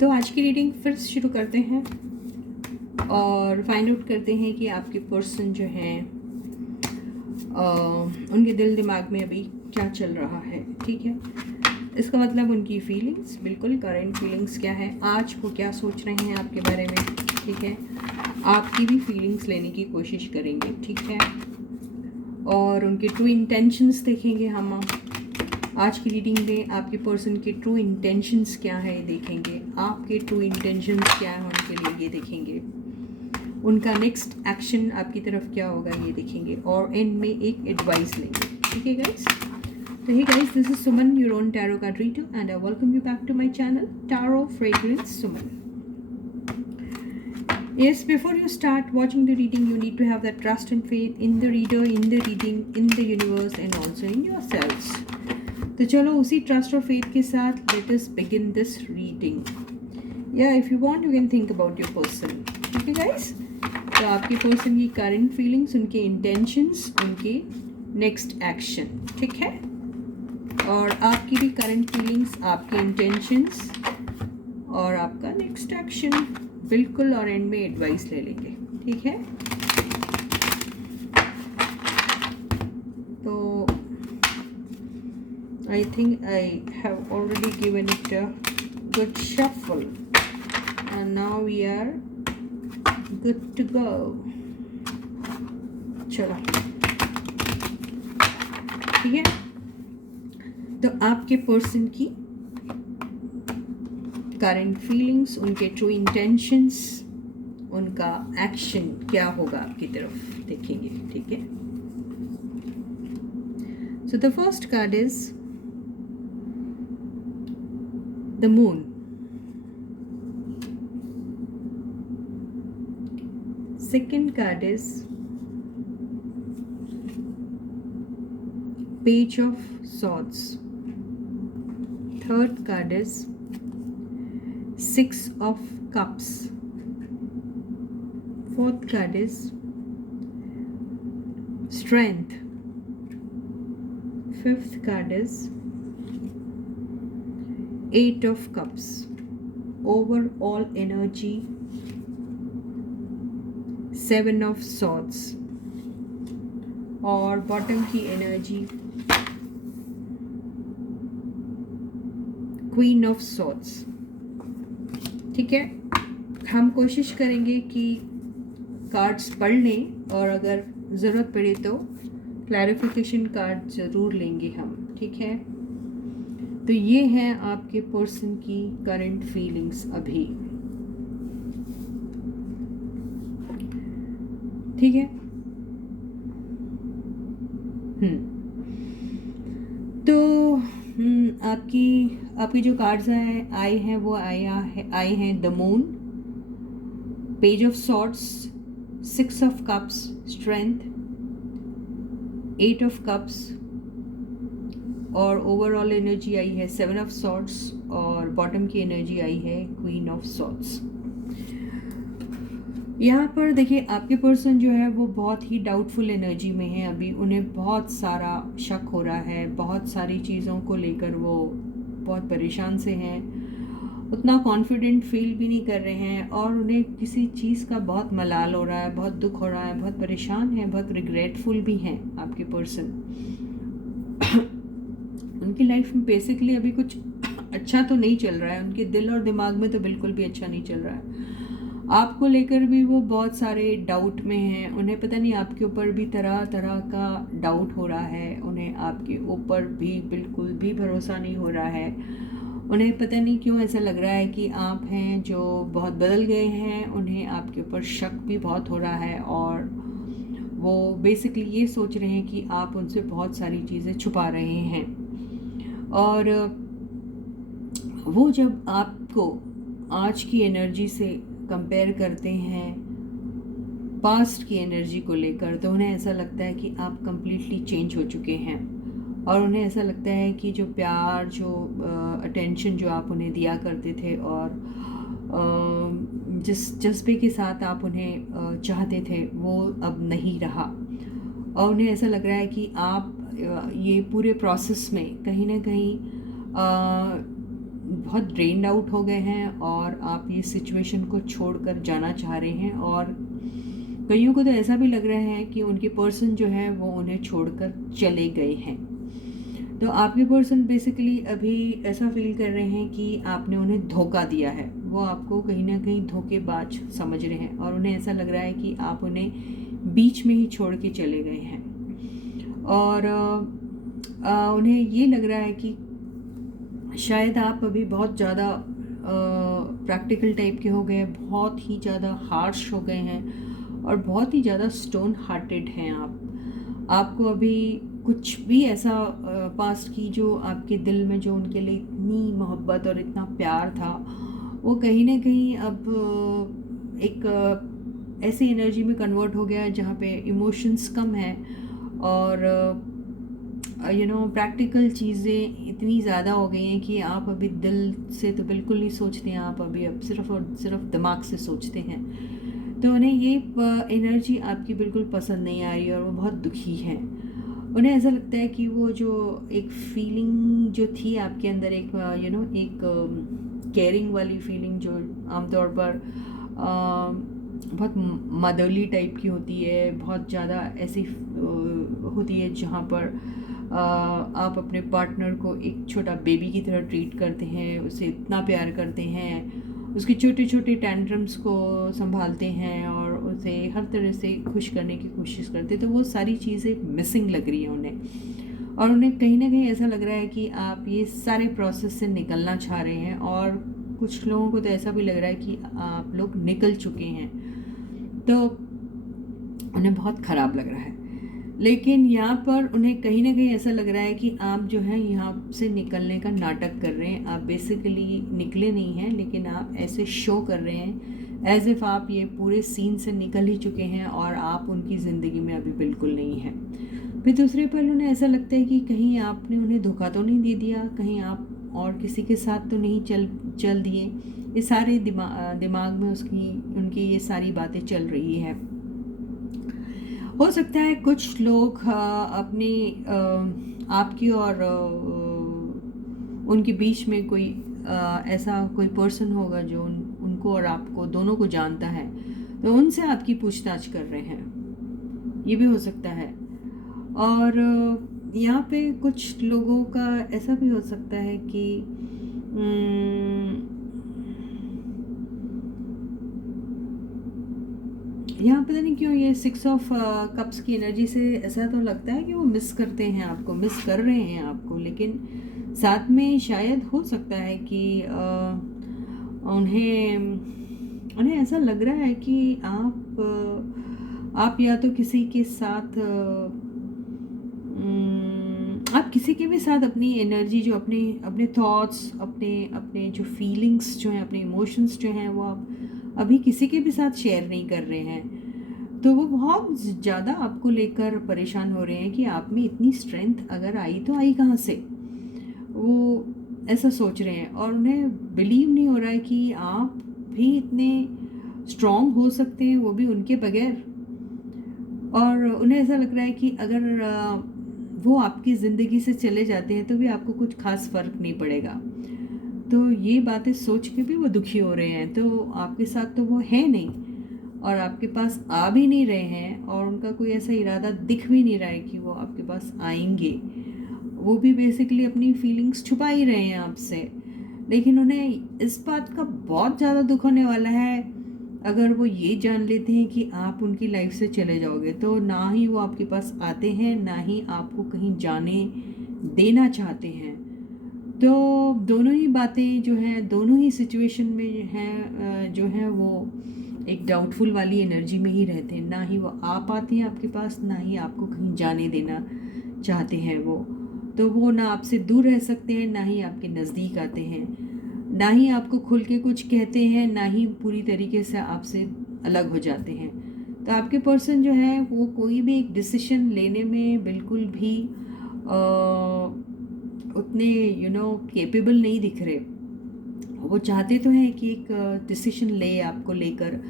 तो आज की रीडिंग फिर से शुरू करते हैं और फाइंड आउट करते हैं कि आपके पर्सन जो हैं उनके दिल दिमाग में अभी क्या चल रहा है। ठीक है, इसका मतलब उनकी फीलिंग्स, बिल्कुल करंट फीलिंग्स क्या है, आज वो क्या सोच रहे हैं आपके बारे में। ठीक है, आपकी भी फीलिंग्स लेने की कोशिश करेंगे। ठीक है, और उनके ट्रू इंटेंशंस देखेंगे हम आज की रीडिंग में। आपके पर्सन के ट्रू इंटेंशंस क्या है ये देखेंगे, आपके ट्रू इंटेंशंस क्या है उनके लिए ये देखेंगे, उनका नेक्स्ट एक्शन आपकी तरफ क्या होगा ये देखेंगे, और एंड में एक एडवाइस लेंगे। ठीक है गाइस, तो hey guys, this is Suman, your own tarot card reader, and I welcome you back to my channel tarot fragrance Suman. Yes, before you start watching the reading, you need to have that trust and faith in the reader, in the reading, in the universe, and also in yourselves. तो चलो उसी trust और faith के साथ let us begin this reading. या if you want you can think about your person. ठीक है guys, तो आपके पर्सन की करंट फीलिंग्स, उनके इंटेंशंस, उनके नेक्स्ट एक्शन. ठीक है, और आपकी भी करंट फीलिंग्स, आपके इंटेंशंस और आपका नेक्स्ट एक्शन, बिल्कुल, और एंड में एडवाइस ले लेंगे. ठीक है, तो I think I have already given it a good shuffle and now we are good to go. चलो ठीक है, तो आपके पर्सन की करंट फीलिंग्स, उनके ट्रू इंटेंशंस, उनका एक्शन क्या होगा आपकी तरफ देखेंगे. ठीक है, so the first card is the moon. Second card is Page of Swords. Third card is Six of Cups. Fourth card is Strength. Fifth card is Eight of Cups. Overall energy, Seven of Swords. और bottom की energy, queen of swords. ठीक है, हम कोशिश करेंगे कि cards पढ़ लें और अगर ज़रूरत पड़े तो क्लैरिफिकेशन कार्ड ज़रूर लेंगे हम. ठीक है, तो ये हैं आपके पर्सन की करंट फीलिंग्स अभी. ठीक है, तो आपकी जो कार्ड्स आए हैं वो आए हैं the moon, page of swords, six of cups, strength, eight of cups, और ओवरऑल एनर्जी आई है सेवन ऑफ सॉर्ड्स, और बॉटम की एनर्जी आई है क्वीन ऑफ सॉर्ड्स. यहाँ पर देखिए, आपके पर्सन जो है वो बहुत ही डाउटफुल एनर्जी में है अभी. उन्हें बहुत सारा शक हो रहा है, बहुत सारी चीज़ों को लेकर वो बहुत परेशान से हैं, उतना कॉन्फिडेंट फील भी नहीं कर रहे हैं, और उन्हें किसी चीज़ का बहुत मलाल हो रहा है, बहुत दुख हो रहा है, बहुत परेशान है, बहुत रिग्रेटफुल भी हैं आपके पर्सन. उनकी लाइफ में बेसिकली अभी कुछ अच्छा तो नहीं चल रहा है, उनके दिल और दिमाग में तो बिल्कुल भी अच्छा नहीं चल रहा है. आपको लेकर भी वो बहुत सारे डाउट में हैं. उन्हें पता नहीं, आपके ऊपर भी तरह तरह का डाउट हो रहा है. उन्हें आपके ऊपर भी बिल्कुल भी भरोसा नहीं हो रहा है. उन्हें पता नहीं क्यों ऐसा लग रहा है कि आप हैं जो बहुत बदल गए हैं. उन्हें आपके ऊपर शक भी बहुत हो रहा है, और वो बेसिकली ये सोच रहे हैं कि आप उनसे बहुत सारी चीज़ें छुपा रहे हैं. और वो जब आपको आज की एनर्जी से कंपेयर करते हैं पास्ट की एनर्जी को लेकर, तो उन्हें ऐसा लगता है कि आप कंप्लीटली चेंज हो चुके हैं. और उन्हें ऐसा लगता है कि जो प्यार, जो अटेंशन जो आप उन्हें दिया करते थे, और जिस जज्बे के साथ आप उन्हें चाहते थे, वो अब नहीं रहा. और उन्हें ऐसा लग रहा है कि आप ये पूरे प्रोसेस में कहीं ना कहीं बहुत ड्रेन्ड आउट हो गए हैं और आप ये सिचुएशन को छोड़कर जाना चाह रहे हैं। और कईयों को तो ऐसा भी लग रहा है कि उनके पर्सन जो है वो उन्हें छोड़कर चले गए हैं। तो आपके पर्सन बेसिकली अभी ऐसा फील कर रहे हैं कि आपने उन्हें धोखा दिया है। वो आपको कहीं ना कहीं धोखेबाज समझ रहे हैं और उन्हें ऐसा लग रहा है कि आप उन्हें बीच में ही छोड़ के चले गए हैं। और उन्हें ये लग रहा है कि शायद आप अभी बहुत ज़्यादा प्रैक्टिकल टाइप के हो गए, बहुत ही ज़्यादा हार्श हो गए हैं और बहुत ही ज़्यादा स्टोन हार्टेड हैं आप। आपको अभी कुछ भी ऐसा पास्ट की जो आपके दिल में जो उनके लिए इतनी मोहब्बत और इतना प्यार था, वो कहीं ना कहीं अब एक ऐसी एनर्जी में कन्वर्ट हो गया है जहाँ पे इमोशंस कम हैं और प्रैक्टिकल चीज़ें इतनी ज़्यादा हो गई हैं कि आप अभी दिल से तो बिल्कुल नहीं सोचते हैं, आप अभी अब सिर्फ और सिर्फ दिमाग से सोचते हैं। तो उन्हें ये एनर्जी आपकी बिल्कुल पसंद नहीं आ रही और वो बहुत दुखी हैं। उन्हें ऐसा लगता है कि वो जो एक फीलिंग जो थी आपके अंदर, एक एक केयरिंग वाली फीलिंग जो आमतौर पर बहुत मदरली टाइप की होती है, बहुत ज़्यादा ऐसी होती है जहाँ पर आप अपने पार्टनर को एक छोटा बेबी की तरह ट्रीट करते हैं, उसे इतना प्यार करते हैं, उसके छोटे छोटे टैंट्रम्स को संभालते हैं और उसे हर तरह से खुश करने की कोशिश करते हैं। तो वो सारी चीज़ें मिसिंग लग रही हैं उन्हें और उन्हें कहीं ना कहीं ऐसा लग रहा है कि आप ये सारे प्रोसेस से निकलना चाह रहे हैं और कुछ लोगों को तो ऐसा भी लग रहा है कि आप लोग निकल चुके हैं। तो उन्हें बहुत ख़राब लग रहा है, लेकिन यहाँ पर उन्हें कहीं ना कहीं ऐसा लग रहा है कि आप जो है यहाँ से निकलने का नाटक कर रहे हैं। आप बेसिकली निकले नहीं हैं, लेकिन आप ऐसे शो कर रहे हैं एज इफ़ आप ये पूरे सीन से निकल ही चुके हैं और आप उनकी ज़िंदगी में अभी बिल्कुल नहीं हैं। फिर दूसरे पल उन्हें ऐसा लगता है कि कहीं आपने उन्हें धोखा तो नहीं दे दिया, कहीं आप और किसी के साथ तो नहीं चल दिए। ये सारे दिमाग में उनकी ये सारी बातें चल रही है। हो सकता है कुछ लोग अपनी आपकी और उनके बीच में कोई ऐसा कोई पर्सन होगा जो उनको और आपको दोनों को जानता है, तो उनसे आपकी पूछताछ कर रहे हैं, ये भी हो सकता है। और यहाँ पे कुछ लोगों का ऐसा भी हो सकता है कि यहाँ पता नहीं क्यों ये 6 ऑफ कप्स की एनर्जी से ऐसा तो लगता है कि वो मिस करते हैं आपको, मिस कर रहे हैं आपको, लेकिन साथ में शायद हो सकता है कि उन्हें ऐसा लग रहा है कि आप या तो किसी के साथ आप किसी के भी साथ अपनी एनर्जी जो अपने थॉट्स, अपने जो फीलिंग्स जो हैं, अपने इमोशंस जो हैं, वो आप अभी किसी के भी साथ शेयर नहीं कर रहे हैं। तो वो बहुत ज़्यादा आपको लेकर परेशान हो रहे हैं कि आप में इतनी स्ट्रेंथ अगर आई तो आई कहाँ से, वो ऐसा सोच रहे हैं। और उन्हें बिलीव नहीं हो रहा है कि आप भी इतने स्ट्रॉन्ग हो सकते हैं, वो भी उनके बगैर। और उन्हें ऐसा लग रहा है कि अगर वो आपकी ज़िंदगी से चले जाते हैं तो भी आपको कुछ खास फ़र्क नहीं पड़ेगा। तो ये बातें सोच के भी वो दुखी हो रहे हैं। तो आपके साथ तो वो है नहीं और आपके पास आ भी नहीं रहे हैं और उनका कोई ऐसा इरादा दिख भी नहीं रहा है कि वो आपके पास आएंगे। वो भी बेसिकली अपनी फीलिंग्स छुपा ही रहे हैं आपसे, लेकिन उन्हें इस बात का बहुत ज़्यादा दुख होने वाला है अगर वो ये जान लेते हैं कि आप उनकी लाइफ से चले जाओगे। तो ना ही वो आपके पास आते हैं, ना ही आपको कहीं जाने देना चाहते हैं। तो दोनों ही बातें जो हैं, दोनों ही सिचुएशन में हैं जो हैं वो एक डाउटफुल वाली एनर्जी में ही रहते हैं। ना ही वो आ पाते हैं आपके पास, ना ही आपको कहीं जाने देना चाहते हैं वो। तो वो ना आपसे दूर रह सकते हैं, ना ही आपके नज़दीक आते हैं, ना ही आपको खुल के कुछ कहते हैं, ना ही पूरी तरीके से आपसे अलग हो जाते हैं। तो आपके पर्सन जो है वो कोई भी एक डिसीजन लेने में बिल्कुल भी उतने केपेबल नहीं दिख रहे। वो चाहते तो हैं कि एक डिसीजन ले, आपको लेकर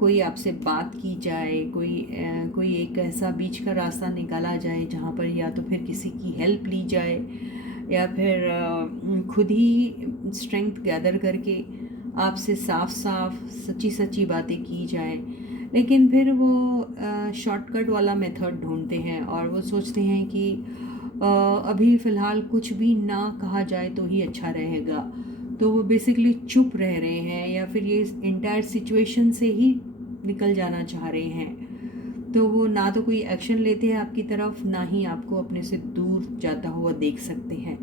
कोई आपसे बात की जाए, कोई एक ऐसा बीच का रास्ता निकाला जाए जहाँ पर या तो फिर किसी की हेल्प ली जाए या फिर खुद ही स्ट्रेंथ गैदर करके आपसे साफ साफ सच्ची सच्ची बातें की जाएं, लेकिन फिर वो शॉर्टकट वाला मेथड ढूंढते हैं और वो सोचते हैं कि अभी फ़िलहाल कुछ भी ना कहा जाए तो ही अच्छा रहेगा। तो वो बेसिकली चुप रह रहे हैं या फिर ये इंटायर सिचुएशन से ही निकल जाना चाह रहे हैं। तो वो ना तो कोई एक्शन लेते हैं आपकी तरफ, ना ही आपको अपने से दूर जाता हुआ देख सकते हैं।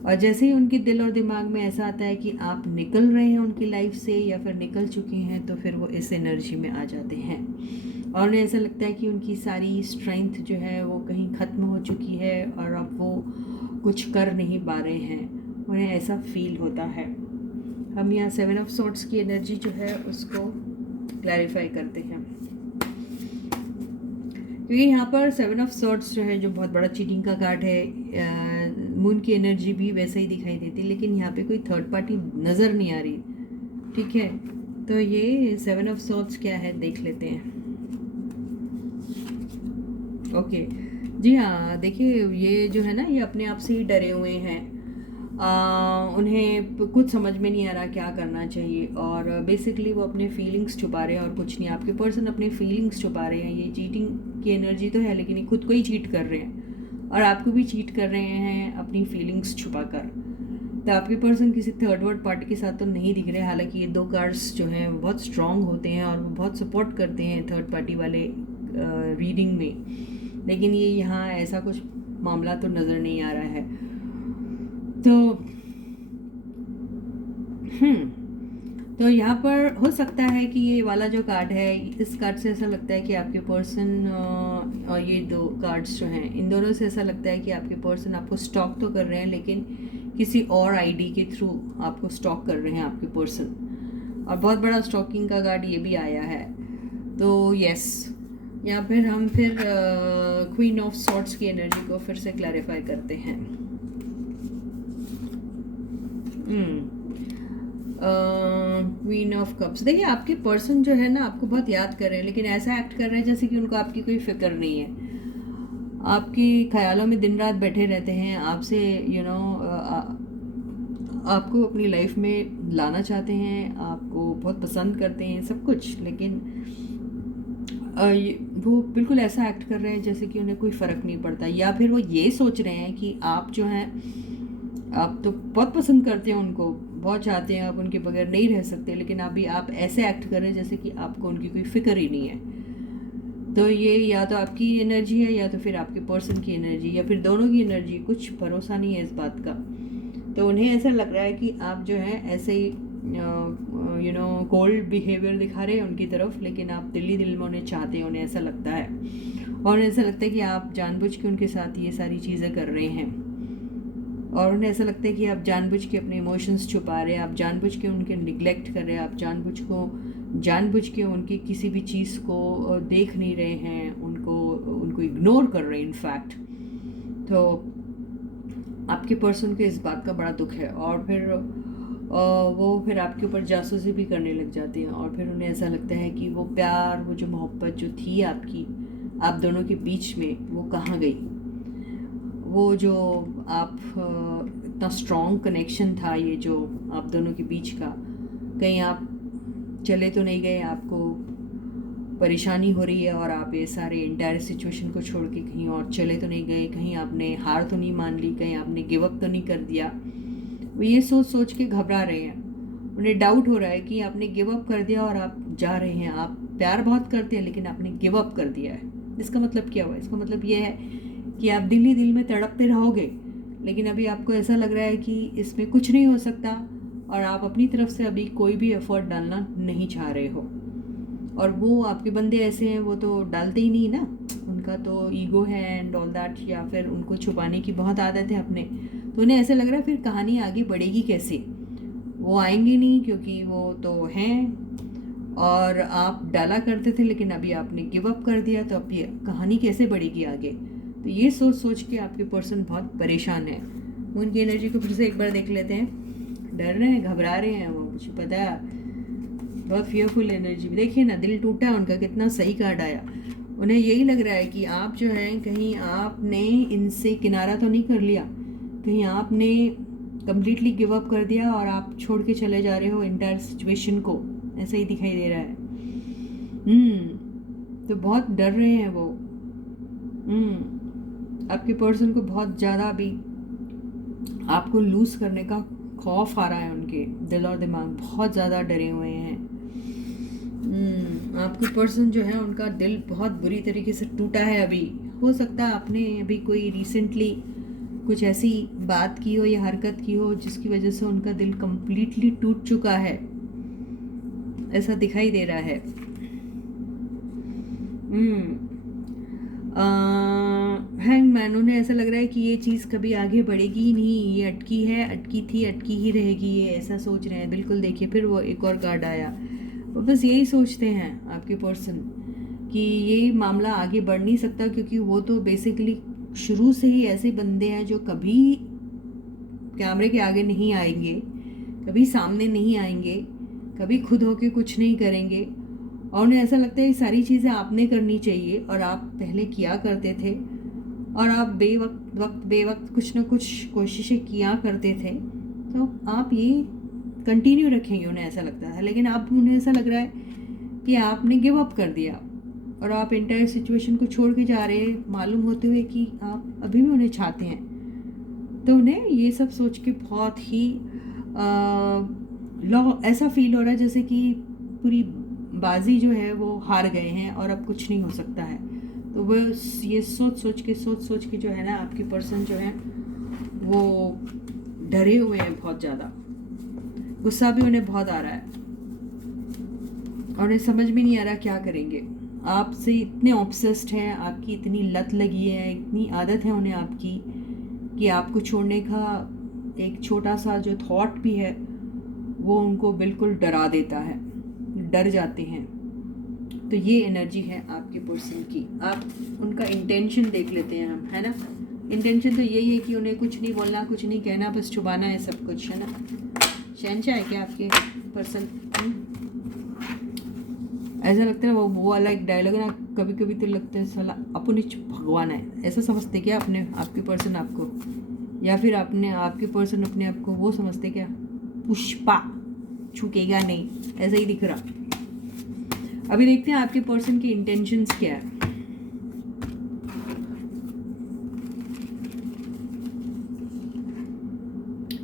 और जैसे ही उनके दिल और दिमाग में ऐसा आता है कि आप निकल रहे हैं उनकी लाइफ से या फिर निकल चुके हैं, तो फिर वो इस एनर्जी में आ जाते हैं और उन्हें ऐसा लगता है कि उनकी सारी स्ट्रेंथ जो है वो कहीं ख़त्म हो चुकी है और अब वो कुछ कर नहीं पा रहे हैं, उन्हें ऐसा फील होता है। हम यहाँ 7 ऑफ सॉर्ड्स की एनर्जी जो है उसको क्लैरिफाई करते हैं, क्योंकि यहाँ पर 7 ऑफ सॉर्ड्स जो है जो बहुत बड़ा चीटिंग का कार्ड है। मून की एनर्जी भी वैसे ही दिखाई देती है, लेकिन यहाँ पे कोई थर्ड पार्टी नज़र नहीं आ रही। ठीक है, तो ये 7 ऑफ सॉर्ड्स क्या है देख लेते हैं। ओके जी हाँ, देखिए ये जो है ना, ये अपने आप से ही डरे हुए हैं। उन्हें कुछ समझ में नहीं आ रहा क्या करना चाहिए और बेसिकली वो अपने फीलिंग्स छुपा रहे हैं और कुछ नहीं। आपके पर्सन अपने फीलिंग्स छुपा रहे हैं। ये चीटिंग की एनर्जी तो है, लेकिन ये खुद को ही चीट कर रहे हैं और आपको भी चीट कर रहे हैं अपनी फीलिंग्स छुपा कर। तो आपके पर्सन किसी थर्ड वर्ड पार्टी के साथ तो नहीं दिख रहे। हालांकि ये 2 कार्ड्स जो हैं वो बहुत स्ट्रांग होते हैं और वो बहुत सपोर्ट करते हैं थर्ड पार्टी वाले रीडिंग में, लेकिन ये यहाँ ऐसा कुछ मामला तो नज़र नहीं आ रहा है। तो यहाँ पर हो सकता है कि ये वाला जो कार्ड है, इस कार्ड से ऐसा लगता है कि आपके पर्सन और ये 2 कार्ड्स जो हैं, इन दोनों से ऐसा लगता है कि आपके पर्सन आपको स्टॉक तो कर रहे हैं, लेकिन किसी और आईडी के थ्रू आपको स्टॉक कर रहे हैं आपके पर्सन। और बहुत बड़ा स्टॉकिंग का कार्ड ये भी आया है। तो यस, या फिर हम क्वीन ऑफ सॉर्ड्स की एनर्जी को फिर से क्लैरिफाई करते हैं। क्वीन ऑफ कप्स, देखिए आपके पर्सन जो है ना आपको बहुत याद कर रहे हैं, लेकिन ऐसा एक्ट कर रहे हैं जैसे कि उनको आपकी कोई फिक्र नहीं है। आपकी ख्यालों में दिन रात बैठे रहते हैं, आपसे आपको अपनी लाइफ में लाना चाहते हैं, आपको बहुत पसंद करते हैं सब कुछ, लेकिन वो बिल्कुल ऐसा एक्ट कर रहे हैं जैसे कि उन्हें कोई फ़र्क नहीं पड़ता। या फिर वो ये सोच रहे हैं कि आप जो हैं, आप तो बहुत पसंद करते हैं उनको, बहुत चाहते हैं, आप उनके बगैर नहीं रह सकते, लेकिन अभी आप ऐसे एक्ट कर रहे हैं जैसे कि आपको उनकी कोई फिक्र ही नहीं है। तो ये या तो आपकी एनर्जी है या तो फिर आपके पर्सन की एनर्जी या फिर दोनों की एनर्जी, कुछ भरोसा नहीं है इस बात का। तो उन्हें ऐसा लग रहा है कि आप जो है ऐसे ही कोल्ड बिहेवियर दिखा रहे हैं उनकी तरफ, लेकिन आप दिल में उन्हें चाहते हैं, उन्हें ऐसा लगता है। और उन्हें ऐसा लगता है कि आप जानबूझ के उनके साथ ये सारी चीज़ें कर रहे हैं और उन्हें ऐसा लगता है कि आप जानबूझ के अपने इमोशंस छुपा रहे हैं, आप जानबूझ के उनके निगलेक्ट कर रहे हैं, आप जानबूझ के उनकी किसी भी चीज़ को देख नहीं रहे हैं, उनको इग्नोर कर रहे हैं इनफैक्ट। तो आपके पर्सन को इस बात का बड़ा दुख है और फिर वो फिर आपके ऊपर जासूसी भी करने लग जाते हैं और फिर उन्हें ऐसा लगता है कि वो प्यार, वो जो मोहब्बत जो थी आपकी, आप दोनों के बीच में, वो कहाँ गई। वो जो आप इतना स्ट्रॉन्ग कनेक्शन था, ये जो आप दोनों के बीच का, कहीं आप चले तो नहीं गए, आपको परेशानी हो रही है और आप ये सारे इंटायर सिचुएशन को छोड़ के कहीं और चले तो नहीं गए, कहीं आपने हार तो नहीं मान ली, कहीं आपने गिव अप तो नहीं कर दिया। वो ये सोच के घबरा रहे हैं, उन्हें डाउट हो रहा है कि आपने गिव अप कर दिया और आप जा रहे हैं। आप प्यार बहुत करते हैं लेकिन आपने गिव अप कर दिया है। इसका मतलब क्या हुआ? इसका मतलब ये है कि आप दिल ही दिल में तड़पते रहोगे, लेकिन अभी आपको ऐसा लग रहा है कि इसमें कुछ नहीं हो सकता और आप अपनी तरफ से अभी कोई भी एफर्ट डालना नहीं चाह रहे हो। और वो आपके बंदे ऐसे हैं, वो तो डालते ही नहीं ना, उनका तो ईगो है एंड ऑल दैट, या फिर उनको छुपाने की बहुत आदत है अपने। तो उन्हें ऐसा लग रहा है फिर कहानी आगे बढ़ेगी कैसे, वो आएंगे नहीं क्योंकि वो तो हैं और आप डाला करते थे लेकिन अभी आपने गिव अप कर दिया, तो अब ये कहानी कैसे बढ़ेगी आगे। तो ये सोच के आपके पर्सन बहुत परेशान है। उनकी एनर्जी को फिर से एक बार देख लेते हैं। डर रहे हैं, घबरा रहे हैं, वो मुझे पता है, बहुत फियरफुल एनर्जी। देखिए ना, दिल टूटा उनका, कितना सही कार्ड आया। उन्हें यही लग रहा है कि आप जो हैं, कहीं आपने इनसे किनारा तो नहीं कर लिया, कहीं आपने कम्प्लीटली गिव अप कर दिया और आप छोड़ के चले जा रहे हो इंटायर सिचुएशन को, ऐसा ही दिखाई दे रहा है। तो बहुत डर रहे हैं वो। आपके पर्सन को बहुत ज़्यादा अभी आपको लूज़ करने का खौफ आ रहा है। उनके दिल और दिमाग बहुत ज़्यादा डरे हुए हैं। आपके पर्सन जो है उनका दिल बहुत बुरी तरीके से टूटा है अभी। हो सकता है आपने अभी कोई रिसेंटली कुछ ऐसी बात की हो या हरकत की हो जिसकी वजह से उनका दिल कम्प्लीटली टूट चुका है, ऐसा दिखाई दे रहा है। हैंगमैन, उन्हें ऐसा लग रहा है कि ये चीज़ कभी आगे बढ़ेगी ही नहीं, ये अटकी है, अटकी थी, अटकी ही रहेगी, ये ऐसा सोच रहे हैं। बिल्कुल देखिए, फिर वो एक और कार्ड आया। वो बस यही सोचते हैं आपके पर्सन कि ये मामला आगे बढ़ नहीं सकता, क्योंकि वो तो बेसिकली शुरू से ही ऐसे बंदे हैं जो कभी कैमरे के आगे नहीं आएंगे, कभी सामने नहीं आएंगे, कभी खुद होके कुछ नहीं करेंगे। और उन्हें ऐसा लगता है ये सारी चीज़ें आपने करनी चाहिए और आप पहले किया करते थे और आप बेवक्त कुछ ना कुछ कोशिशें किया करते थे, तो आप ये कंटिन्यू रखेंगे, उन्हें ऐसा लगता है। लेकिन अब उन्हें ऐसा लग रहा है कि आपने गिव अप कर दिया और आप इंटायर सिचुएशन को छोड़ के जा रहे हैं, मालूम होते हुए कि आप अभी भी उन्हें चाहते हैं। तो उन्हें ये सब सोच के बहुत ही ऐसा फील हो रहा है जैसे कि पूरी बाजी जो है वो हार गए हैं और अब कुछ नहीं हो सकता है। तो वो ये सोच सोच के जो है ना, आपके पर्सन जो है वो डरे हुए हैं बहुत ज़्यादा। गुस्सा भी उन्हें बहुत आ रहा है और उन्हें समझ में नहीं आ रहा क्या करेंगे। आपसे इतने ऑब्सेस्ड हैं, आपकी इतनी लत लगी है, इतनी आदत है उन्हें आपकी कि आपको छोड़ने का एक छोटा सा जो थॉट भी है वो उनको बिल्कुल डरा देता है, डर जाते हैं। तो ये एनर्जी है आपके पर्सन की। आप उनका इंटेंशन देख लेते हैं हम, है ना। इंटेंशन तो यही है कि उन्हें कुछ नहीं बोलना, कुछ नहीं कहना, बस छुपाना है सब कुछ, है ना। शहंशाह है क्या आपके पर्सन? ऐसा लगता है वो वाला एक डायलॉग है ना, कभी कभी तो लगता है साला अपन भगवान है, ऐसा समझते क्या अपने आपके पर्सन आपको, या फिर आपने आपके पर्सन अपने आप को वो समझते क्या, पुष्पा छूकेगा नहीं, ऐसा ही दिख रहा। अभी देखते हैं आपके पर्सन की इंटेंशंस क्या है।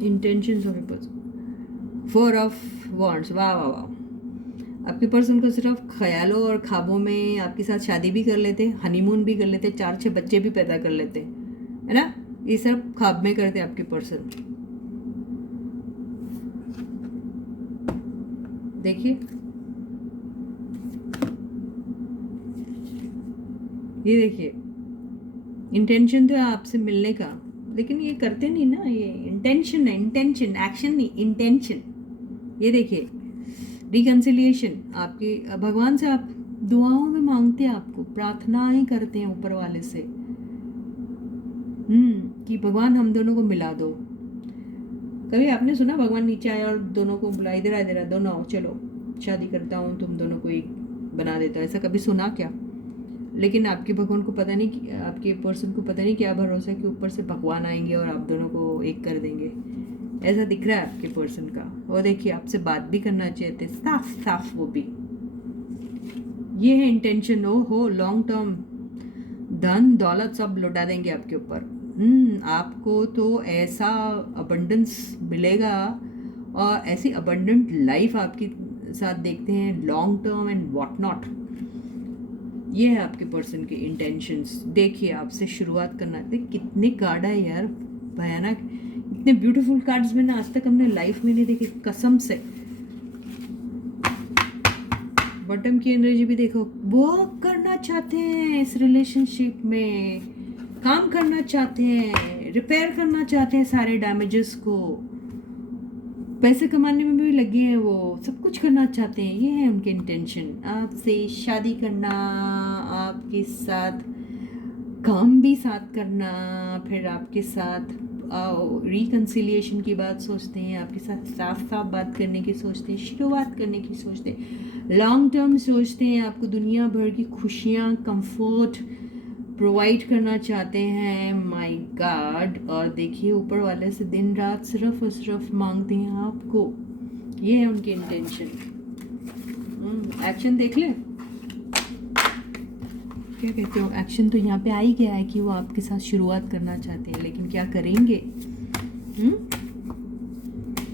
Intentions of a person, 4 of wands. वाह वाह वाह। आपके पर्सन को सिर्फ ख्यालों और ख्वाबों में आपके साथ शादी भी कर लेते, हनीमून भी कर लेते, 4-6 बच्चे भी पैदा कर लेते, है ना। ये सब ख्वाब में करते आपके पर्सन। देखिए, ये देखिए, इंटेंशन तो है आपसे मिलने का, लेकिन ये करते नहीं ना। ये इंटेंशन है, इंटेंशन, एक्शन नहीं, इंटेंशन। ये देखिए, रिकन्सिलिएशन। आपके भगवान से आप दुआओं में मांगते हैं, आपको प्रार्थनाएं करते हैं ऊपर वाले से, कि भगवान हम दोनों को मिला दो। कभी आपने सुना भगवान नीचे आया और दोनों को बुला, इधर इधर दोनों चलो शादी करता हूँ, तुम दोनों को एक बना देता हूँ, ऐसा कभी सुना क्या? लेकिन आपके भगवान को पता नहीं, आपके पर्सन को पता नहीं क्या भरोसा है कि ऊपर से भगवान आएंगे और आप दोनों को एक कर देंगे। ऐसा दिख रहा है आपके पर्सन का। और देखिए, आपसे बात भी करना चाहते, साफ साफ वो भी। ये है इंटेंशन। ओ हो, लॉन्ग टर्म धन दौलत सब लौटा देंगे आपके ऊपर। आपको तो ऐसा अबंडेंस मिलेगा और ऐसी अबंडेंट लाइफ आपके साथ देखते हैं, long term and what not. ये है आपके पर्सन के इंटेंशंस। देखिए, आपसे शुरुआत करना है। कितने कार्ड है यार, भयानक। इतने ब्यूटीफुल कार्ड्स मैंने आज तक हमने लाइफ में नहीं देखे, कसम से। बॉटम की एनर्जी भी देखो, वो करना चाहते हैं इस रिलेशनशिप में, काम करना चाहते हैं, रिपेयर करना चाहते हैं सारे डैमेजेस को, पैसे कमाने में भी लगे हैं, वो सब कुछ करना चाहते हैं। ये है उनके इंटेंशन, आपसे शादी करना, आपके साथ काम भी साथ करना, फिर आपके साथ रिकन्सिलिएशन की बात सोचते हैं, आपके साथ साफ साफ बात करने की सोचते हैं, शुरुआत करने की सोचते हैं, लॉन्ग टर्म सोचते हैं, आपको दुनिया भर की खुशियाँ, कंफर्ट, प्रोवाइड करना चाहते हैं। My God. और देखिए ऊपर वाले से दिन रात सिर्फ और सिर्फ मांगते हैं आपको, ये है उनकी इंटेंशन। एक्शन देख ले, क्या कहते हो, एक्शन तो यहाँ पे आ ही गया है कि वो आपके साथ शुरुआत करना चाहते हैं, लेकिन क्या करेंगे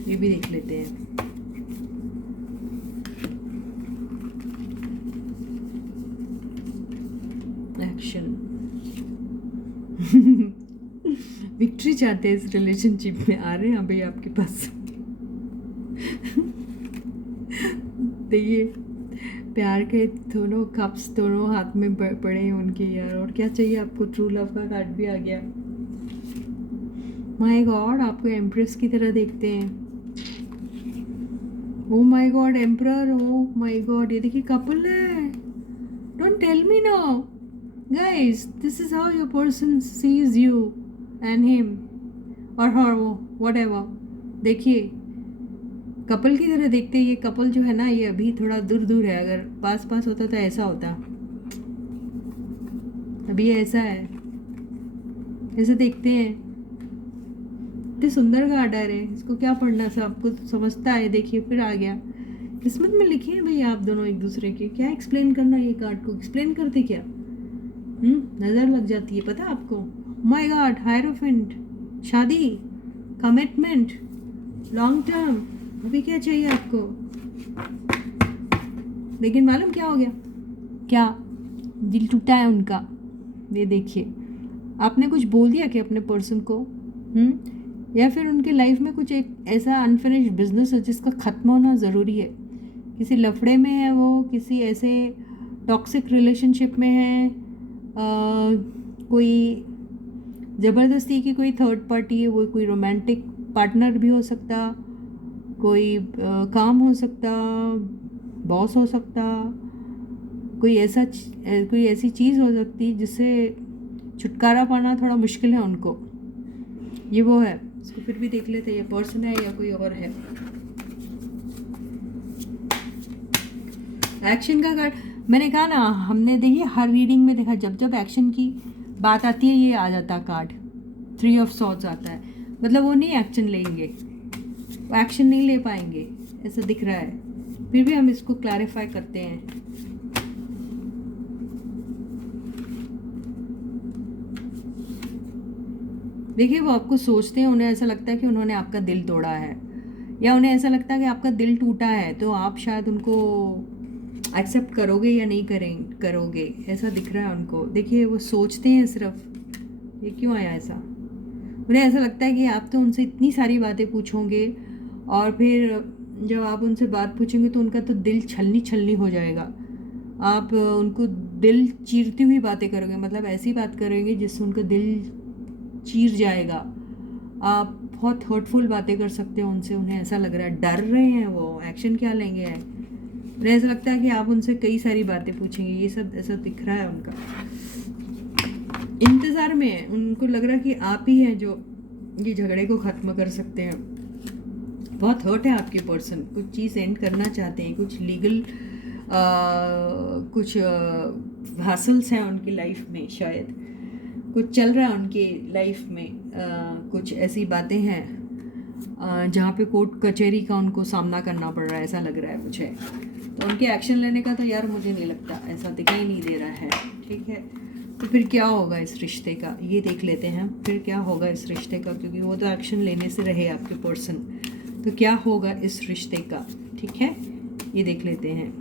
ये भी देख लेते हैं। एक्शन विक्ट्री चाहते हैं इस रिलेशनशिप में, आ रहे हैं अभी आपके पास। देखिए प्यार के दोनों कप्स दोनों हाथ में पड़े हैं उनके यार, और क्या चाहिए आपको। ट्रू लव का कार्ड भी आ गया। माय गॉड, आपको एम्प्रेस की तरह देखते हैं। Oh my god, emperor, oh my god, ये देखिए कपल है। Don't tell me now guys, this is how your person sees you and him और हर, व्हाटएवर। देखिए कपल की तरह देखते हैं। ये कपल जो है ना, ये अभी थोड़ा दूर दूर है, अगर पास पास होता तो ऐसा होता, अभी ऐसा है, ऐसे देखते हैं। इतने सुंदर कार्ड आ रहे हैं, इसको क्या पढ़ना, सब कुछ समझता है। देखिए फिर आ गया, किस्मत में लिखे हैं भाई आप दोनों एक दूसरे के। क्या एक्सप्लेन करना, ये कार्ड को एक्सप्लेन करते क्या, नज़र लग जाती है, पता आपको। माय गॉड, हायरोफेंट, शादी, कमिटमेंट, लॉन्ग टर्म। अभी क्या चाहिए आपको, लेकिन मालूम क्या हो गया, क्या दिल टूटा है उनका। ये देखिए, आपने कुछ बोल दिया कि अपने पर्सन को, या फिर उनके लाइफ में कुछ एक ऐसा अनफिनिश्ड बिजनेस है जिसका ख़त्म होना ज़रूरी है। किसी लफड़े में है वो, किसी ऐसे टॉक्सिक रिलेशनशिप में है, कोई ज़बरदस्ती की कोई थर्ड पार्टी है, वो कोई रोमांटिक पार्टनर भी हो सकता, कोई काम हो सकता, बॉस हो सकता, कोई ऐसी चीज़ हो सकती जिससे छुटकारा पाना थोड़ा मुश्किल है उनको। ये वो है, इसको फिर भी देख लेते हैं, ये पर्सन है या कोई और है। एक्शन का कार्ड मैंने कहा ना, हमने देखिए हर रीडिंग में देखा, जब जब एक्शन की बात आती है ये आ जाता कार्ड, 3 ऑफ सॉर्ड्स आता है। मतलब वो नहीं एक्शन लेंगे, वो एक्शन नहीं ले पाएंगे, ऐसा दिख रहा है। फिर भी हम इसको क्लैरिफाई करते हैं। देखिए वो आपको सोचते हैं, उन्हें ऐसा लगता है कि उन्होंने आपका दिल तोड़ा है, या उन्हें ऐसा लगता है कि आपका दिल टूटा है, तो आप शायद उनको एक्सेप्ट करोगे या नहीं करोगे, ऐसा दिख रहा है उनको। देखिए वो सोचते हैं सिर्फ। ये क्यों आया ऐसा, उन्हें ऐसा लगता है कि आप तो उनसे इतनी सारी बातें पूछोगे, और फिर जब आप उनसे बात पूछेंगे तो उनका तो दिल छलनी हो जाएगा। आप उनको दिल चीरती हुई बातें करोगे, मतलब ऐसी बात करेंगे जिससे उनका दिल चीर जाएगा। आप बहुत हर्टफुल बातें कर सकते हो उनसे, उन्हें ऐसा लग रहा है, डर रहे हैं वो, एक्शन क्या लेंगे। उन्हें ऐसा लगता है कि आप उनसे कई सारी बातें पूछेंगे, ये सब ऐसा दिख रहा है उनका। इंतज़ार में है, उनको लग रहा है कि आप ही हैं जो ये झगड़े को ख़त्म कर सकते हैं। बहुत हर्ट है आपके पर्सन, कुछ चीज़ एंड करना चाहते हैं, कुछ लीगल कुछ हासिल्स हैं उनकी लाइफ में, शायद कुछ चल रहा है उनकी लाइफ में, कुछ ऐसी बातें हैं जहाँ पे कोर्ट कचहरी का उनको सामना करना पड़ रहा है, ऐसा लग रहा है मुझे। तो उनके एक्शन लेने का तो यार मुझे नहीं लगता, ऐसा दिखाई नहीं दे रहा है। ठीक है, तो फिर क्या होगा इस रिश्ते का, ये देख लेते हैं। फिर क्या होगा इस रिश्ते का, क्योंकि वो तो एक्शन लेने से रहे आपके पर्सन, तो क्या होगा इस रिश्ते का। ठीक है, ये देख लेते हैं।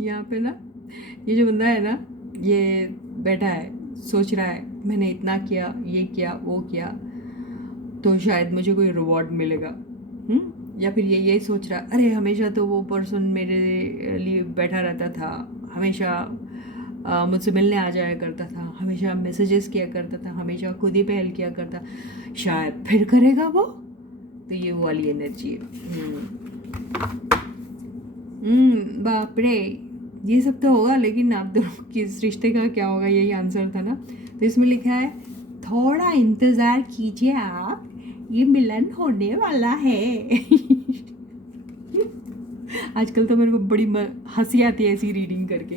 यहाँ पे ना ये जो बंदा है ना, ये बैठा है, सोच रहा है मैंने इतना किया, ये किया, वो किया, तो शायद मुझे कोई रिवॉर्ड मिलेगा। या फिर ये यही सोच रहा, अरे हमेशा तो वो पर्सन मेरे लिए बैठा रहता था, हमेशा मुझसे मिलने आ जाया करता था, हमेशा मैसेजेस किया करता था, हमेशा खुद ही पहल किया करता, शायद फिर करेगा वो। तो ये वो वाली एनर्जी है। बाप रे, ये सब तो होगा, लेकिन आप दोनों के इस रिश्ते का क्या होगा, यही आंसर था ना। तो इसमें लिखा है थोड़ा इंतज़ार कीजिए आप, ये मिलन होने वाला है। आजकल तो मेरे को बड़ी हंसी आती है ऐसी रीडिंग करके।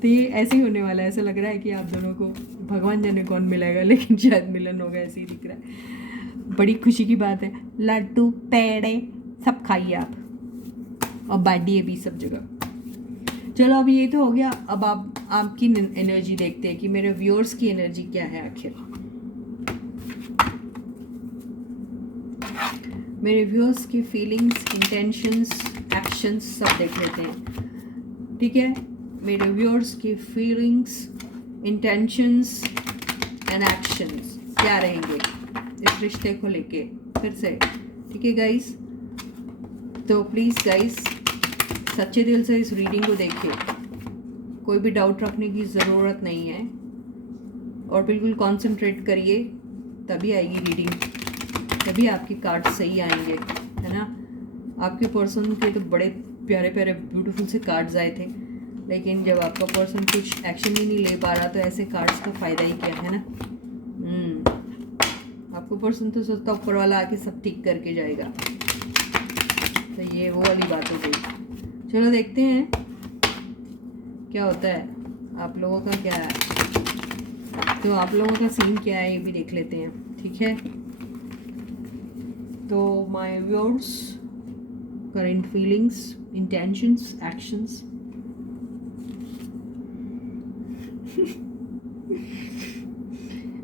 तो ये ऐसे ही होने वाला है, ऐसा लग रहा है कि आप दोनों को भगवान जाने कौन मिलेगा, लेकिन शायद मिलन होगा, ऐसे ही दिख रहा है। बड़ी खुशी की बात है, लड्डू पेड़े सब खाइए आप, और बांटिए भी सब जगह। चलो अब ये तो हो गया, अब आप आपकी एनर्जी देखते हैं कि मेरे व्यूअर्स की एनर्जी क्या है आखिर। मेरे व्यूअर्स की फीलिंग्स, इंटेंशंस, एक्शंस सब देख लेते हैं, ठीक है। मेरे व्यूअर्स की फीलिंग्स, इंटेंशंस एंड एक्शंस क्या रहेंगे इस रिश्ते को लेके फिर से, ठीक है गाइस। तो प्लीज़ गाइस सच्चे दिल से इस रीडिंग को देखिए, कोई भी डाउट रखने की ज़रूरत नहीं है, और बिल्कुल कंसंट्रेट करिए, तभी आएगी रीडिंग, तभी आपके कार्ड सही आएंगे, है ना। आपके पर्सन के तो बड़े प्यारे प्यारे ब्यूटीफुल से कार्ड्स आए थे, लेकिन जब आपका पर्सन कुछ एक्शन ही नहीं ले पा रहा तो ऐसे कार्ड्स का फ़ायदा ही क्या है ना। आपको पर्सन तो सोचता ऊपर वाला आके सब ठीक करके जाएगा, तो ये वो वाली बात हो गई। चलो देखते हैं क्या होता है, आप लोगों का क्या है, तो आप लोगों का सीन क्या है ये भी देख लेते हैं, ठीक है। तो my viewers, current feelings, intentions, actions.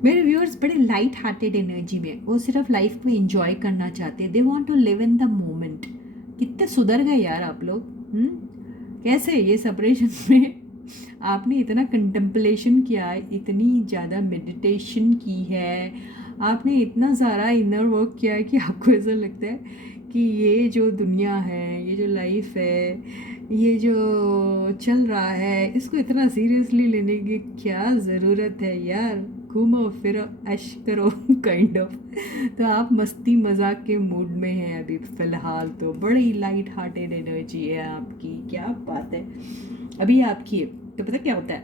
मेरे व्यूअर्स बड़े लाइट हार्टेड एनर्जी में, वो सिर्फ लाइफ को एंजॉय करना चाहते हैं, they want to live in the moment. कितने सुधर गए यार आप लोग। कैसे ये सेपरेशन में आपने इतना कंटेम्पलेशन किया है, इतनी ज़्यादा मेडिटेशन की है, आपने इतना सारा इनर वर्क किया है कि आपको ऐसा लगता है कि ये जो दुनिया है, ये जो लाइफ है, ये जो चल रहा है, इसको इतना सीरियसली लेने की क्या ज़रूरत है यार। घूमो फिरो ऐश करो काइंड ऑफ। तो आप मस्ती मजाक के मूड में हैं अभी फ़िलहाल, तो बड़ी लाइट हार्टेड एनर्जी है आपकी, क्या बात है अभी आपकी। तो पता क्या होता है,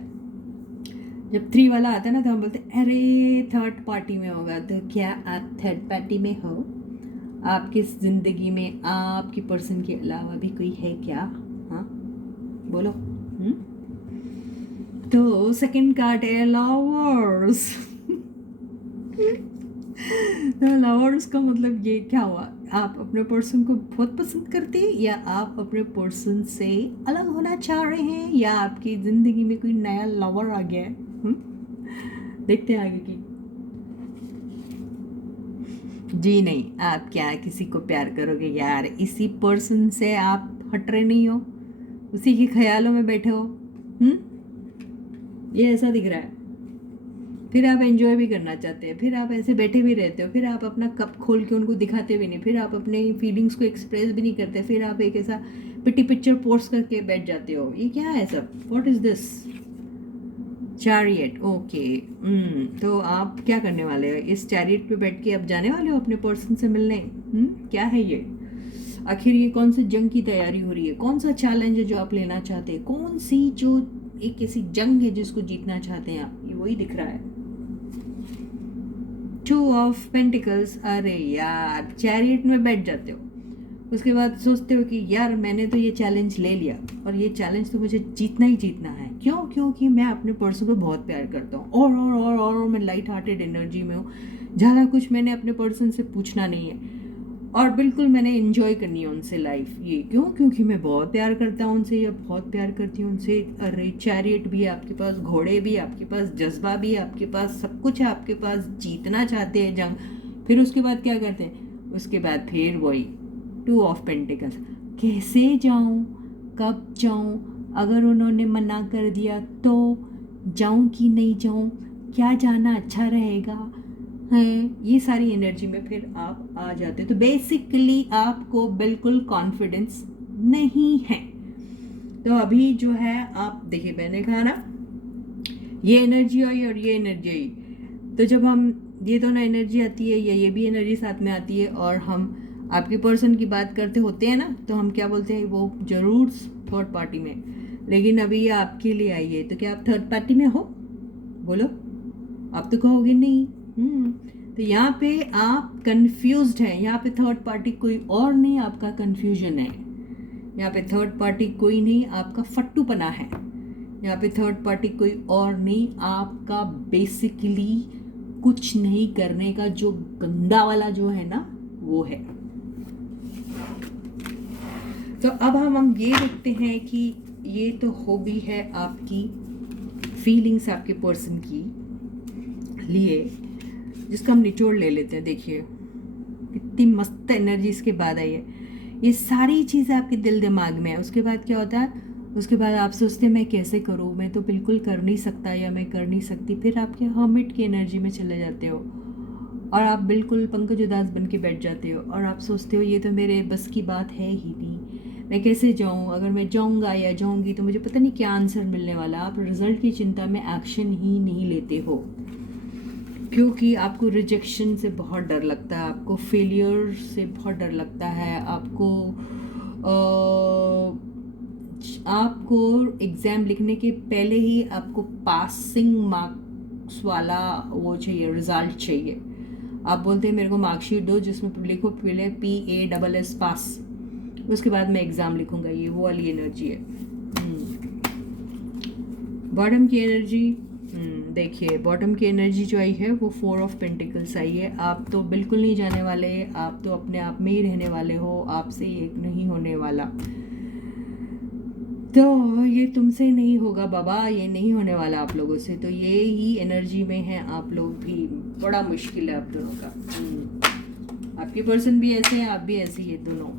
जब 3 वाला आता है ना तो हम बोलते हैं अरे थर्ड पार्टी में होगा। तो क्या आप थर्ड पार्टी में हो? आपकी ज़िंदगी में आपकी पर्सन के अलावा भी कोई है क्या? हाँ बोलो। तो सेकंड कार्ड है लवर्स। तो लवर्स का मतलब ये क्या हुआ, आप अपने पर्सन को बहुत पसंद करते हैं, या आप अपने पर्सन से अलग होना चाह रहे हैं, या आपकी ज़िंदगी में कोई नया लवर आ गया है। देखते हैं आगे की। जी नहीं, आप क्या किसी को प्यार करोगे यार, इसी पर्सन से आप हट रहे नहीं हो, उसी के ख्यालों में बैठे हो। ये ऐसा दिख रहा है। फिर आप एंजॉय भी करना चाहते हैं, फिर आप ऐसे बैठे भी रहते हो, फिर आप अपना कप खोल के उनको दिखाते भी नहीं, फिर आप अपने फीलिंग्स को एक्सप्रेस भी नहीं करते, फिर आप एक ऐसा पिटी पिक्चर पोस्ट करके बैठ जाते हो। ये क्या है सब, what is this? Chariot, okay. तो आप क्या करने वाले हो? इस चैरियट पे बैठ के आप जाने वाले हो अपने पर्सन से मिलने? क्या है ये आखिर? ये कौन सी जंग की तैयारी हो रही है? कौन सा चैलेंज है जो आप लेना चाहते हैं? कौन सी जो एक ऐसी जंग है जिसको जीतना चाहते हैं आप? ये वही दिख रहा है। 2 ऑफ पेंटिकल्स। अरे यार, चैरियट में बैठ जाते हो, उसके बाद सोचते हो कि यार मैंने तो ये चैलेंज ले लिया, और ये चैलेंज तो मुझे जीतना ही जीतना है। क्यों? क्योंकि मैं अपने पर्सन को बहुत प्यार करता हूँ, और मैं लाइट हार्टेड एनर्जी में हूँ। ज़्यादा कुछ मैंने अपने पर्सन से पूछना नहीं है, और बिल्कुल मैंने एंजॉय करनी है उनसे लाइफ। ये क्यों? क्योंकि मैं बहुत प्यार करता हूँ उनसे, या बहुत प्यार करती हूँ उनसे। अरे चैरियट भी है आपके पास, घोड़े भी आपके पास, जज्बा भी आपके पास, सब कुछ है आपके पास, जीतना चाहते हैं जंग। फिर उसके बाद क्या करते हैं? उसके बाद फिर वही 2 ऑफ पेंटिकल्स। कैसे जाऊँ, कब जाऊँ, अगर उन्होंने मना कर दिया तो जाऊँ कि नहीं जाऊँ, क्या जाना अच्छा रहेगा हैं, ये सारी एनर्जी में फिर आप आ जाते हो। तो बेसिकली आपको बिल्कुल कॉन्फिडेंस नहीं है। तो अभी जो है आप देखिए, मैंने कहा ना ये एनर्जी आई और ये एनर्जी आई, तो जब हम ये दोनों एनर्जी आती है या ये भी एनर्जी साथ में आती है, और हम आपके पर्सन की बात करते होते हैं ना, तो हम क्या बोलते हैं? वो ज़रूर थर्ड पार्टी में। लेकिन अभी ये आपके लिए आई है, तो क्या आप थर्ड पार्टी में हो? बोलो। आप तो कहोगे नहीं। तो यहाँ पे आप कंफ्यूज्ड हैं, यहाँ पे थर्ड पार्टी कोई और नहीं, आपका कंफ्यूजन है। यहाँ पे थर्ड पार्टी कोई नहीं, आपका फट्टूपना है। यहाँ पे थर्ड पार्टी कोई और नहीं, आपका बेसिकली कुछ नहीं करने का जो गंदा वाला जो है ना वो है। तो अब हम ये देखते हैं कि ये तो हॉबी है आपकी, फीलिंग्स आपके पर्सन की लिए, जिसका हम निचोड़ ले लेते हैं। देखिए कितनी मस्त एनर्जी इसके बाद आई है। ये सारी चीज़ें आपके दिल दिमाग में है। उसके बाद क्या होता है, उसके बाद आप सोचते हैं मैं कैसे करूँ, मैं तो बिल्कुल कर नहीं सकता या मैं कर नहीं सकती। फिर आपके हर्मिट की एनर्जी में चले जाते हो और आप बिल्कुल पंकज उदास बन के बैठ जाते हो और आप सोचते हो ये तो मेरे बस की बात है ही नहीं, मैं कैसे जाऊँ, अगर मैं जाऊँगा या जाऊँगी तो मुझे पता नहीं क्या आंसर मिलने वाला। आप रिजल्ट की चिंता में एक्शन ही नहीं लेते हो, क्योंकि आपको रिजेक्शन से बहुत डर लगता है, आपको फेलियर से बहुत डर लगता है, आपको एग्ज़ाम लिखने के पहले ही आपको पासिंग मार्क्स वाला वो चाहिए, रिज़ल्ट चाहिए। आप बोलते हैं मेरे को मार्कशीट दो जिसमें लिखो पहले PASS पास, उसके बाद मैं एग्ज़ाम लिखूँगा। ये वो वाली एनर्जी है। बॉटम की एनर्जी देखिए, बॉटम की एनर्जी जो आई है वो 4 ऑफ पेंटिकल्स आई है। आप तो बिल्कुल नहीं जाने वाले, आप तो अपने आप में ही रहने वाले हो, आपसे एक नहीं होने वाला। तो ये तुमसे नहीं होगा बाबा, ये नहीं होने वाला आप लोगों से। तो ये ही एनर्जी में है आप लोग भी, बड़ा मुश्किल है आप दोनों का। आपके पर्सन भी ऐसे हैं, आप भी ऐसी है दोनों।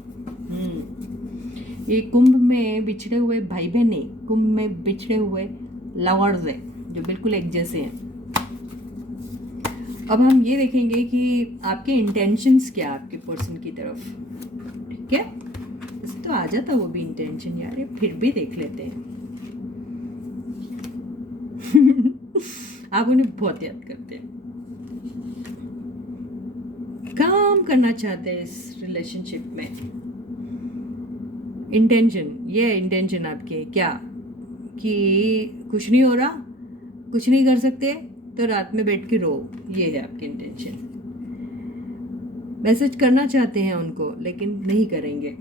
ये कुंभ में बिछड़े हुए भाई बहन नहीं, कुंभ में बिछड़े हुए लवर्स हैं जो बिल्कुल एक जैसे हैं। अब हम ये देखेंगे कि आपके इंटेंशंस क्या है आपके पर्सन की तरफ, ठीक है। वैसे तो आ जाता वो भी इंटेंशन यार, ये फिर भी देख लेते हैं। आप उन्हें बहुत याद करते हैं, काम करना चाहते हैं इस रिलेशनशिप में। इंटेंशन, ये इंटेंशन आपके क्या कि कुछ नहीं हो रहा, कुछ नहीं कर सकते तो रात में बैठ के रो, ये है आपकी इंटेंशन। मैसेज करना चाहते हैं उनको लेकिन नहीं करेंगे,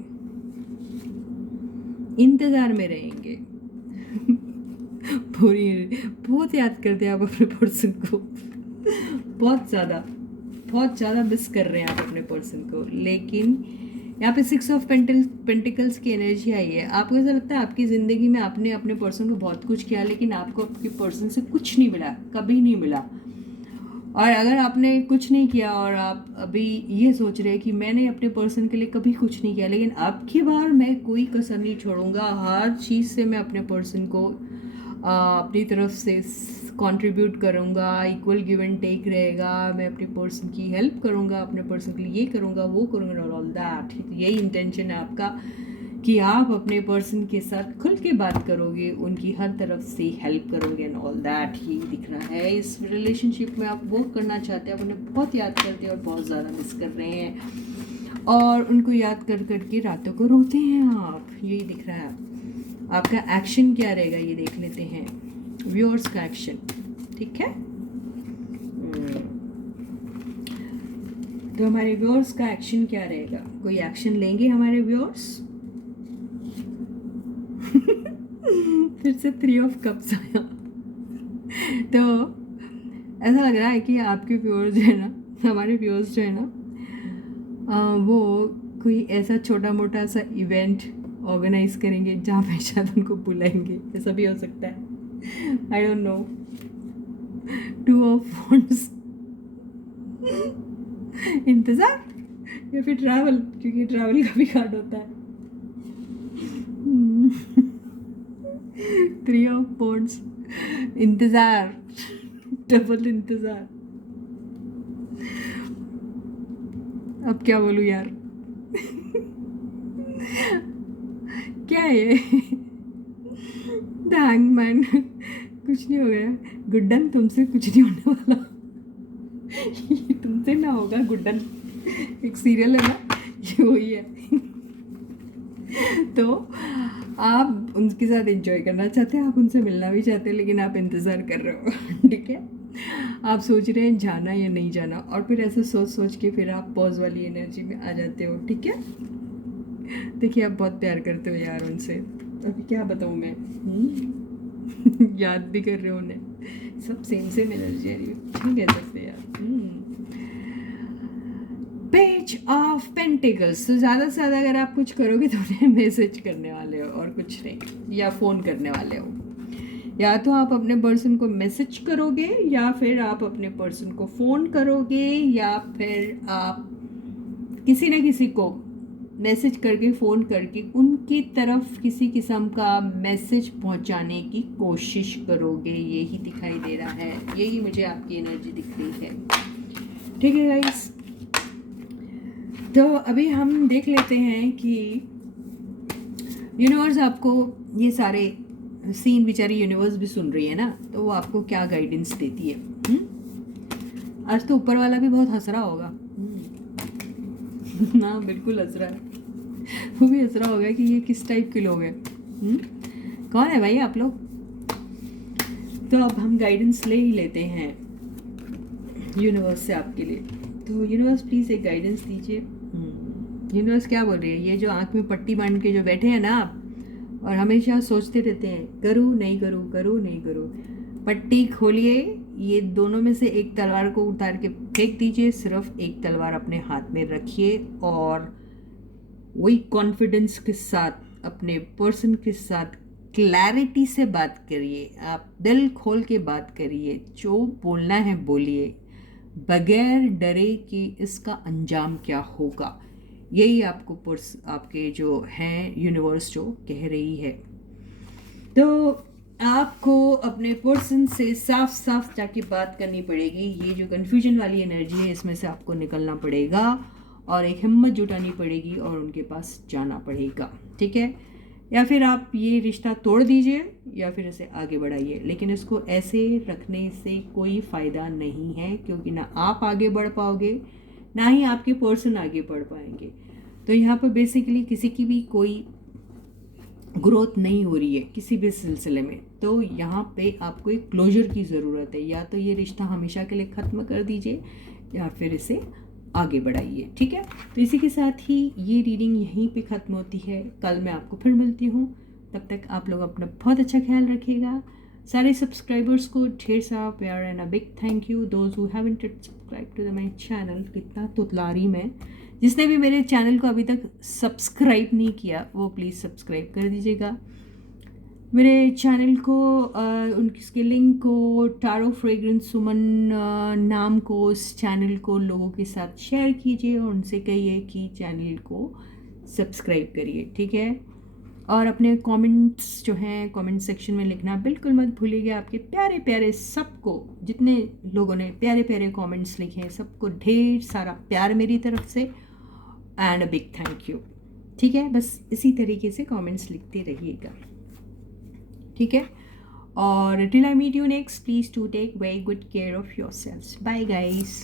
इंतज़ार में रहेंगे। पूरी बहुत याद करते हैं आप अपने पर्सन को, बहुत ज़्यादा मिस कर रहे हैं आप अपने पर्सन को। लेकिन यहाँ पे 6 ऑफ पेंटिकल्स की एनर्जी आई है। आपको ऐसा लगता है आपकी ज़िंदगी में आपने अपने पर्सन को बहुत कुछ किया, लेकिन आपको आपके पर्सन से कुछ नहीं मिला, कभी नहीं मिला। और अगर आपने कुछ नहीं किया और आप अभी ये सोच रहे हैं कि मैंने अपने पर्सन के लिए कभी कुछ नहीं किया, लेकिन अब की बार मैं कोई कसर नहीं छोड़ूंगा, हर चीज़ से मैं अपने पर्सन को अपनी तरफ से कंट्रीब्यूट करूँगा, इक्वल गिव एंड टेक रहेगा। मैं अपने पर्सन की हेल्प करूँगा, अपने पर्सन के लिए ये करूँगा वो करूँगा, ऑल दैट। यही इंटेंशन है आपका कि आप अपने पर्सन के साथ खुल के बात करोगे, उनकी हर तरफ से हेल्प करोगे एंड ऑल दैट। ही दिख रहा है इस रिलेशनशिप में आप वो करना चाहते हैं, आप उन्हें बहुत याद करते हैं और बहुत ज़्यादा मिस कर रहे हैं और उनको याद कर करके रातों को रोते हैं आप, यही दिख रहा है। आपका एक्शन क्या रहेगा ये देख लेते हैं, व्यूअर्स का एक्शन, ठीक है। तो हमारे व्यूअर्स का एक्शन क्या रहेगा, कोई एक्शन लेंगे हमारे व्यूअर्स? फिर से 3 ऑफ कप्स आया। तो ऐसा लग रहा है कि आपके व्यूअर्स जो है ना, हमारे व्यूअर्स जो है ना, वो कोई ऐसा छोटा मोटा सा इवेंट ऑर्गेनाइज करेंगे जहाँ पे शायद उनको बुलाएंगे, ऐसा भी हो सकता है, I don't know. 2 of wands, इंतज़ार या फिर ट्रैवल, क्योंकि ट्रैवल का भी कार्ड होता है। 3 ऑफ वॉन्ड्स, इंतज़ार, डबल इंतज़ार। अब क्या बोलूँ यार। क्या है द हैंगमैन, कुछ नहीं हो गया गुड्डन, तुमसे कुछ नहीं होने वाला। ये तुमसे ना होगा गुड्डन, एक सीरियल है ना, ये वही है। तो आप उनके साथ एंजॉय करना चाहते हैं, आप उनसे मिलना भी चाहते हैं, लेकिन आप इंतज़ार कर रहे हो, ठीक है। आप सोच रहे हैं जाना या नहीं जाना, और फिर ऐसे सोच सोच के फिर आप पॉज वाली एनर्जी में आ जाते हो, ठीक है। देखिए आप बहुत प्यार करते हो यार उनसे, अभी क्या बताऊँ मैं। याद भी कर रहे हो उन्हें, सब सेम एनर्जी आ रही है, नहीं कह सकते यार। पेज ऑफ पेंटिकल्स, तो ज़्यादा से ज़्यादा अगर आप कुछ करोगे तो उन्हें मैसेज करने वाले हो और कुछ नहीं, या फ़ोन करने वाले हो। या तो आप अपने पर्सन को मैसेज करोगे, या फिर आप अपने पर्सन को फ़ोन करोगे, या फिर आप किसी न किसी को मैसेज करके फ़ोन करके उनकी तरफ किसी किस्म का मैसेज पहुंचाने की कोशिश करोगे। यही दिखाई दे रहा है, यही मुझे आपकी एनर्जी दिख रही है। ठीक है गाइस, तो अभी हम देख लेते हैं कि यूनिवर्स आपको ये सारे सीन, बेचारी यूनिवर्स भी सुन रही है ना, तो वो आपको क्या गाइडेंस देती है। आज तो ऊपर वाला भी बहुत हंस रहा होगा। ना बिल्कुल हंस रहा है, वो भी हंस रहा होगा कि ये किस टाइप के लोग हैं। कौन है भाई आप लोग। तो अब हम गाइडेंस ले ही लेते हैं यूनिवर्स से आपके लिए। तो यूनिवर्स प्लीज़ एक गाइडेंस दीजिए। यूनिवर्स क्या बोल रही है, ये जो आँख में पट्टी बांध के जो बैठे हैं ना आप, और हमेशा सोचते रहते हैं करूँ नहीं करूँ, करूँ नहीं करूँ, पट्टी खोलिए, ये दोनों में से एक तलवार को उतार के फेंक दीजिए, सिर्फ एक तलवार अपने हाथ में रखिए और वही कॉन्फिडेंस के साथ अपने पर्सन के साथ क्लैरिटी से बात करिए। आप दिल खोल के बात करिए, जो बोलना है बोलिए, बगैर डरे कि इसका अंजाम क्या होगा। यही आपको आपके जो हैं यूनिवर्स जो कह रही है। तो आपको अपने पर्सन से साफ साफ जाके बात करनी पड़ेगी। ये जो कन्फ्यूजन वाली एनर्जी है, इसमें से आपको निकलना पड़ेगा और एक हिम्मत जुटानी पड़ेगी और उनके पास जाना पड़ेगा। ठीक है, या फिर आप ये रिश्ता तोड़ दीजिए या फिर इसे आगे बढ़ाइए, लेकिन इसको ऐसे रखने से कोई फ़ायदा नहीं है, क्योंकि ना आप आगे बढ़ पाओगे ना ही आपके पर्सन आगे बढ़ पाएंगे। तो यहाँ पर बेसिकली किसी की भी कोई ग्रोथ नहीं हो रही है किसी भी सिलसिले में। तो यहाँ पे आपको एक क्लोजर की ज़रूरत है, या तो ये रिश्ता हमेशा के लिए ख़त्म कर दीजिए या फिर इसे आगे बढ़ाइए। ठीक है, तो इसी के साथ ही ये रीडिंग यहीं पे ख़त्म होती है। कल मैं आपको फिर मिलती हूँ, तब तक आप लोग अपना बहुत अच्छा ख्याल रखिएगा। सारे सब्सक्राइबर्स को ढेर सारा प्यार and a big thank you. Those who haven't subscribed to my channel, कितना तुतला रही मैं, जिसने भी मेरे चैनल को अभी तक सब्सक्राइब नहीं किया वो प्लीज़ सब्सक्राइब कर दीजिएगा। मेरे चैनल को उनकी लिंक को, टारो फ्रेग्रेंस सुमन नाम को, उस चैनल को लोगों के साथ शेयर कीजिए और उनसे कहिए कि चैनल को सब्सक्राइब करिए। ठीक है, और अपने कमेंट्स जो हैं कमेंट सेक्शन में लिखना बिल्कुल मत भूलिएगा। आपके प्यारे प्यारे सबको, जितने लोगों ने प्यारे प्यारे कमेंट्स लिखे हैं, सबको ढेर सारा प्यार मेरी तरफ से and a big thank you. ठीक है, बस इसी तरीके से कमेंट्स लिखते रहिएगा। ठीक है, और till I meet you next, please to take very good care of yourselves. Bye guys.